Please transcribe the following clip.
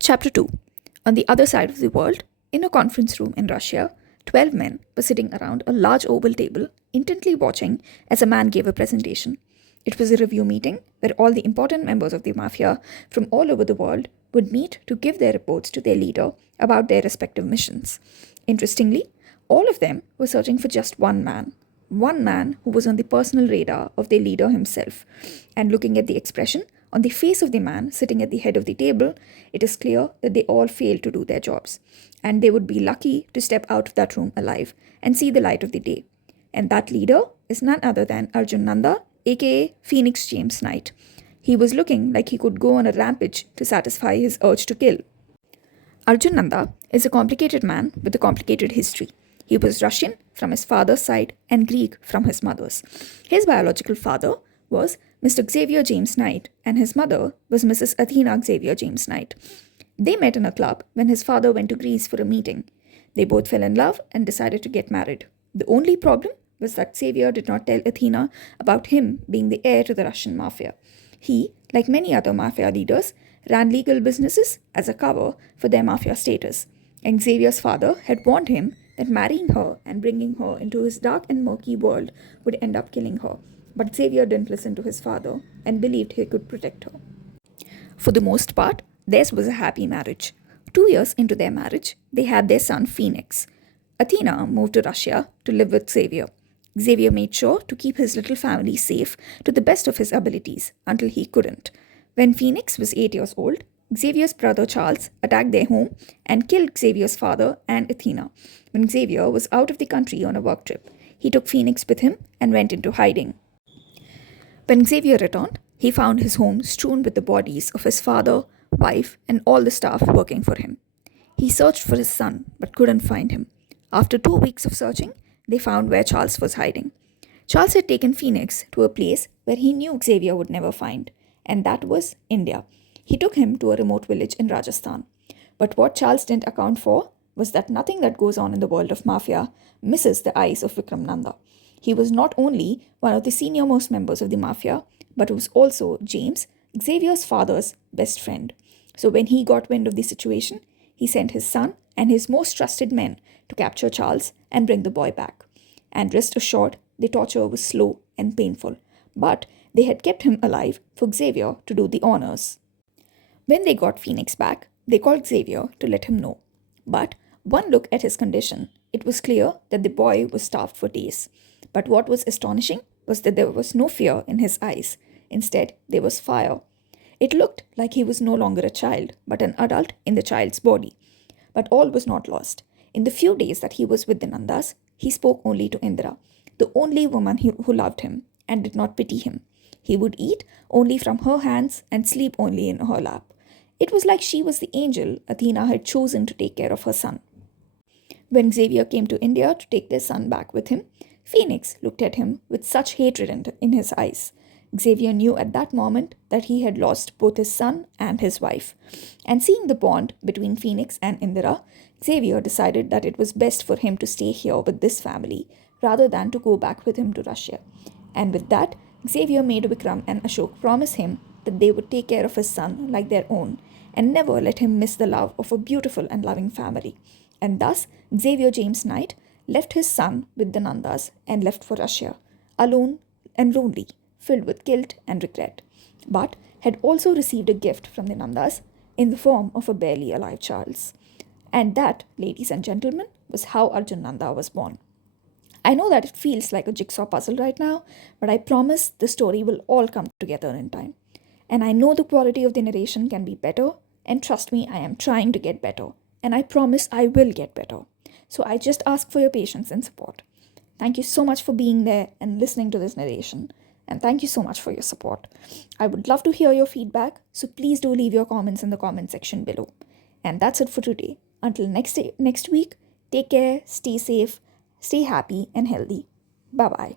Chapter 2. On the other side of the world, in a conference room in Russia, 12 men were sitting around a large oval table, intently watching as a man gave a presentation. It was a review meeting where all the important members of the mafia from all over the world would meet to give their reports to their leader about their respective missions. Interestingly, all of them were searching for just one man who was on the personal radar of their leader himself. And looking at the expression on the face of the man sitting at the head of the table, it is clear that they all failed to do their jobs, and they would be lucky to step out of that room alive and see the light of the day. And that leader is none other than Arjun Nanda, aka Phoenix James Knight. He was looking like he could go on a rampage to satisfy his urge to kill. Arjun Nanda is a complicated man with a complicated history. He was Russian from his father's side and Greek from his mother's. His biological father was Mr. Xavier James Knight, and his mother was Mrs. Athena Xavier James Knight. They met in a club when his father went to Greece for a meeting. They both fell in love and decided to get married. The only problem was that Xavier did not tell Athena about him being the heir to the Russian mafia. He, like many other mafia leaders, ran legal businesses as a cover for their mafia status. And Xavier's father had warned him that marrying her and bringing her into his dark and murky world would end up killing her. But Xavier didn't listen to his father and believed he could protect her. For the most part, theirs was a happy marriage. 2 years into their marriage, they had their son Phoenix. Athena moved to Russia to live with Xavier. Xavier made sure to keep his little family safe to the best of his abilities until he couldn't. When Phoenix was 8 years old, Xavier's brother Charles attacked their home and killed Xavier's father and Athena. When Xavier was out of the country on a work trip, he took Phoenix with him and went into hiding. When Xavier returned, he found his home strewn with the bodies of his father, wife, and all the staff working for him. He searched for his son but couldn't find him. After 2 weeks of searching, they found where Charles was hiding. Charles had taken Phoenix to a place where he knew Xavier would never find, and that was India. He took him to a remote village in Rajasthan. But what Charles didn't account for was that nothing that goes on in the world of mafia misses the eyes of Vikram Nanda. He was not only one of the senior-most members of the mafia, but was also James, Xavier's father's best friend. So when he got wind of the situation, he sent his son and his most trusted men to capture Charles and bring the boy back. And rest assured, the torture was slow and painful, but they had kept him alive for Xavier to do the honors. When they got Phoenix back, they called Xavier to let him know. But one look at his condition, it was clear that the boy was starved for days. But what was astonishing was that there was no fear in his eyes. Instead, there was fire. It looked like he was no longer a child, but an adult in the child's body. But all was not lost. In the few days that he was with the Nandas, he spoke only to Indra, the only woman who loved him and did not pity him. He would eat only from her hands and sleep only in her lap. It was like she was the angel Athena had chosen to take care of her son. When Xavier came to India to take their son back with him, Phoenix looked at him with such hatred in his eyes. Xavier knew at that moment that he had lost both his son and his wife. And seeing the bond between Phoenix and Indira, Xavier decided that it was best for him to stay here with this family rather than to go back with him to Russia. And with that, Xavier made Vikram and Ashok promise him that they would take care of his son like their own and never let him miss the love of a beautiful and loving family. And thus, Xavier James Knight left his son with the Nandas and left for Russia, alone and lonely, filled with guilt and regret, but had also received a gift from the Nandas in the form of a barely alive Charles. And that, ladies and gentlemen, was how Arjun Nanda was born. I know that it feels like a jigsaw puzzle right now, but I promise the story will all come together in time. And I know the quality of the narration can be better, and trust me, I am trying to get better, and I promise I will get better. So I just ask for your patience and support. Thank you so much for being there and listening to this narration. And thank you so much for your support. I would love to hear your feedback, so please do leave your comments in the comment section below. And that's it for today. Until next week, take care, stay safe, stay happy and healthy. Bye-bye.